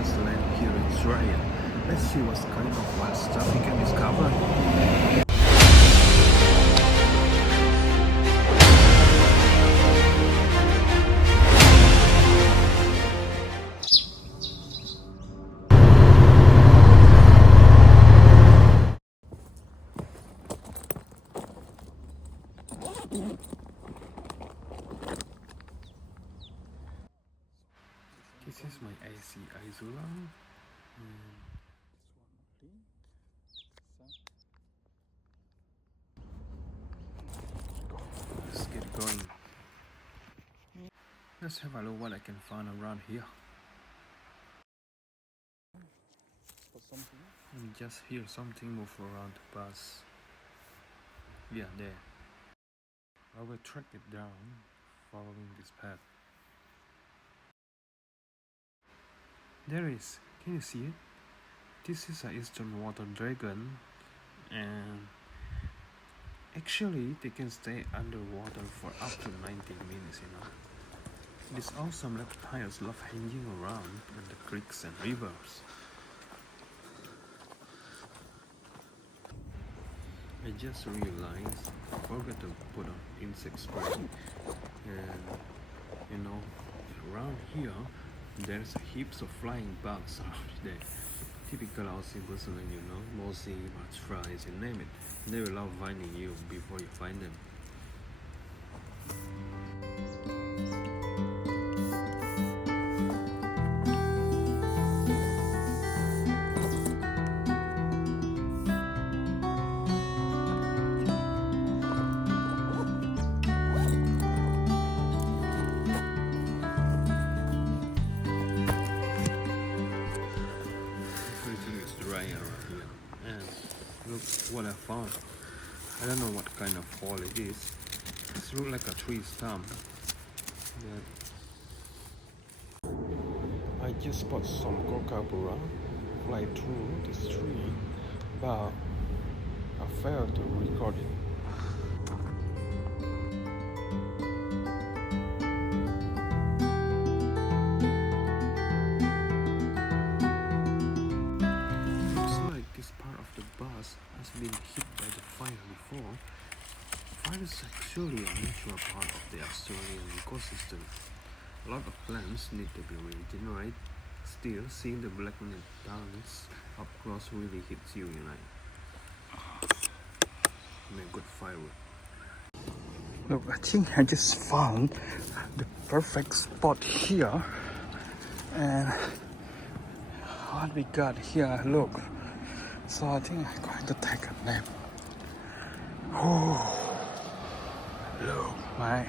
Bushland here in Israel. Let's see what kind of wild stuff we can discover. This is my ESEE Izula. Let's get going. Let's have a look what I can find around here. I just hear something move around the bus. Yeah, there. I will track it down following this path. There is. Can you see it? This is an eastern water dragon, and actually they can stay underwater for up to 90 minutes, These awesome reptiles love hanging around in the creeks and rivers. I just realized I forgot to put on insect spray, and around here there's heaps of flying bugs around there. Typical Aussie Bushland, mostly birds, flies, you name it. They will love finding you before you find them. Look what I found. I don't know what kind of fall it is. It looks like a tree stump. I just spot some kookaburra fly through this tree, but I failed to record it. Has been hit by the fire before. Fire is actually a natural part of the Australian ecosystem. A lot of plants need to be regenerated. Still, seeing the blackening tongues up close really hits you, Make good firewood. Look, I think I just found the perfect spot here. And what we got here, look. So I think I'm going to take a nap. Oh, look, my.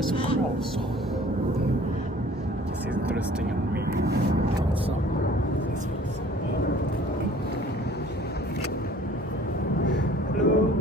there's a cross. This is interesting on me. Also, this was. Hello.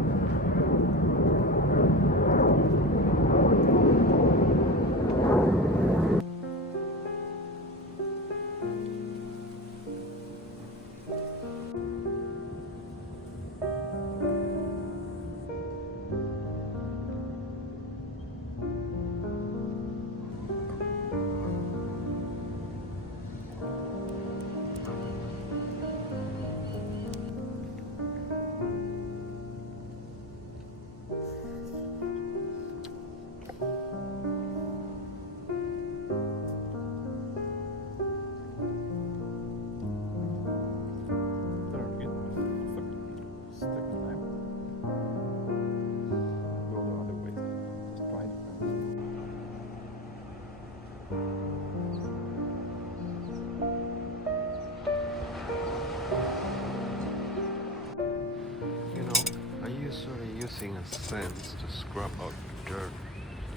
Usually using a sand to scrub out the dirt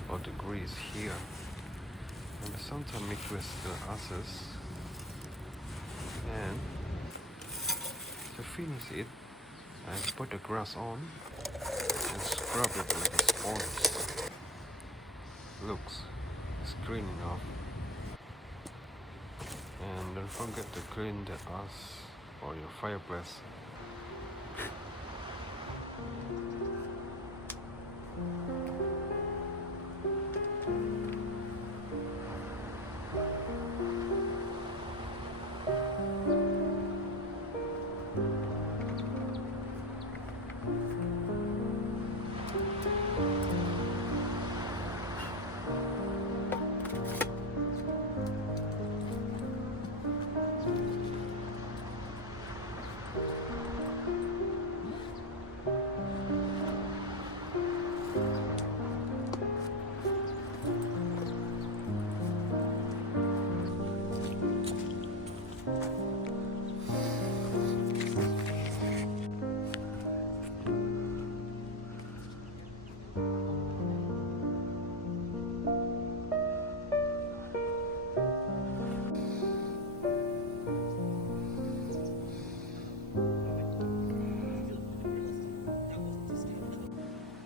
or the grease here, and sometimes mix with the ashes, and to finish it I put the grass on and scrub it like a sponge. Looks, it's clean enough. And don't forget to clean the ash or your fireplace.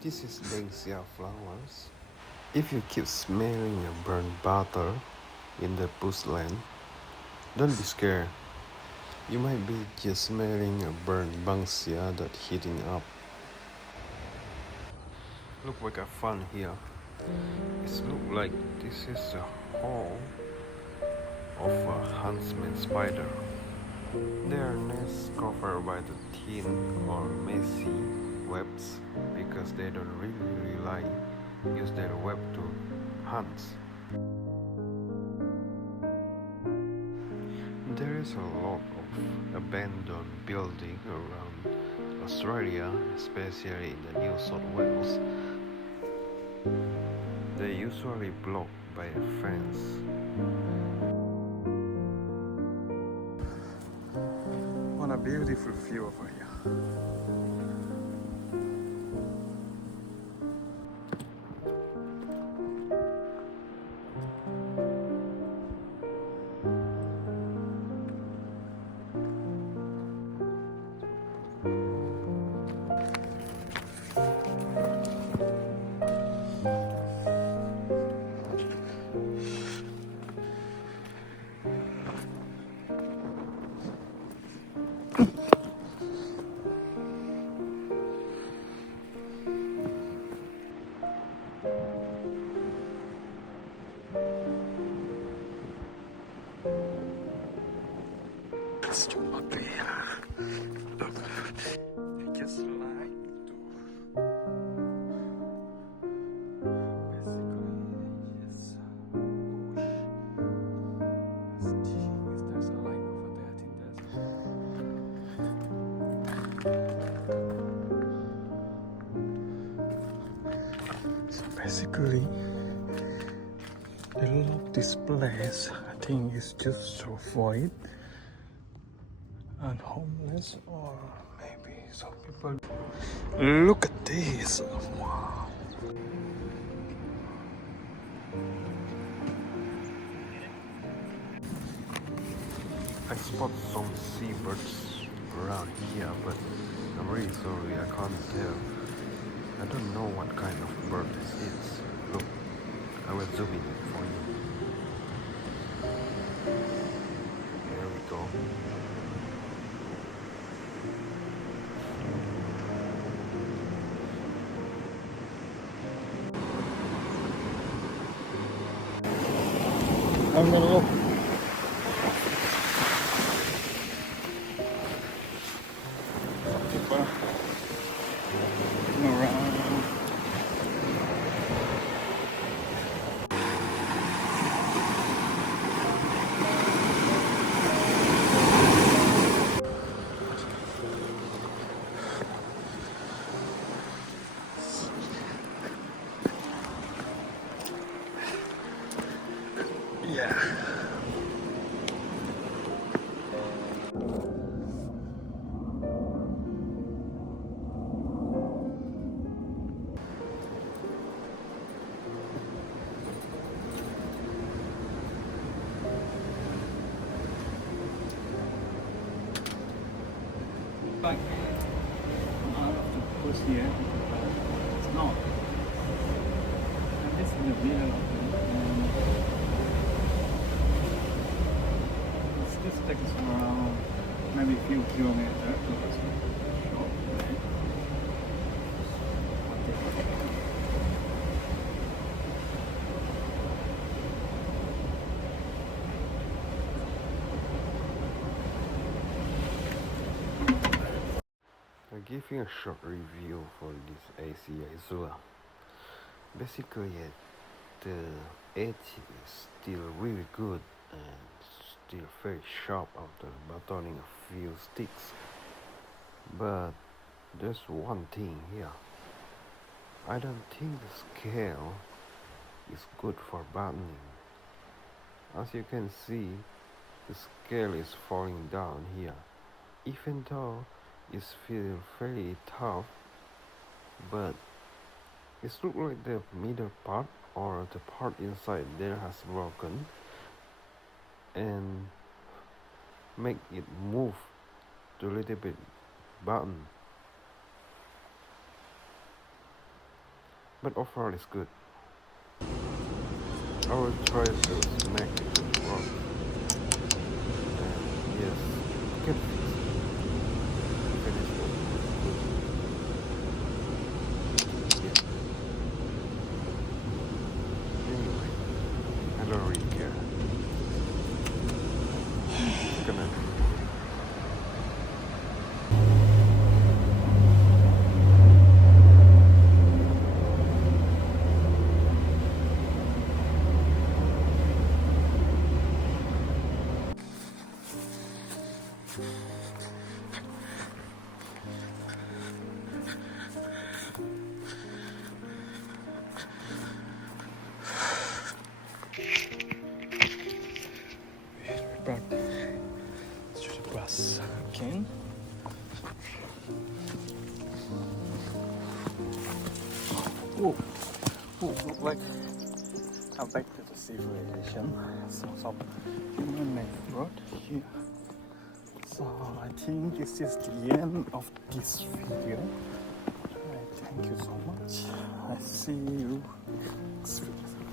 This is banksia flowers. If you keep smelling a burnt butter in the bushland, don't be scared. You might be just smelling a burnt banksia that's heating up. Look what I found here. It looks like this is a hole of a huntsman spider. Their nests covered by the thin or messy webs because they don't really use their web to hunt. There is a lot of abandoned buildings around Australia, especially in the New South Wales. They usually blocked by a fence. What a beautiful view over here. Let's jump up here. Look, I just like to basically yes push. There's a line over there. I think there's. So basically, I love this place. I think it's just so void and homeless, or maybe some people. Look at this! Wow! I spot some seabirds around here, but I'm really sorry, I can't tell. I don't know what kind of bird this is. Look, I will zoom in for you. There we go. I'm gonna look. People around. Yeah. Like, I have to push here, but it's not. And this is the real of it. It's just takes around maybe a few kilometers to this shop. I'll give you a short review for this ESEE Izula. Basically, the edge is still really good and still very sharp after buttoning a few sticks. But there's one thing here. I don't think the scale is good for buttoning. As you can see, the scale is falling down here. Even though it's feel very tough, but it looks like the middle part or the part inside there has broken and make it move to a little bit button. But overall it's good. I will try to smack it with rock. And yes, you can fix it. Finish it. Yeah. Anyway, I don't really care. Good night. Back to the bus again. Oh, look like I'm back to the civilization. Some human-made road here. So I think this is the end of this video. Thank you so much. I see you next video.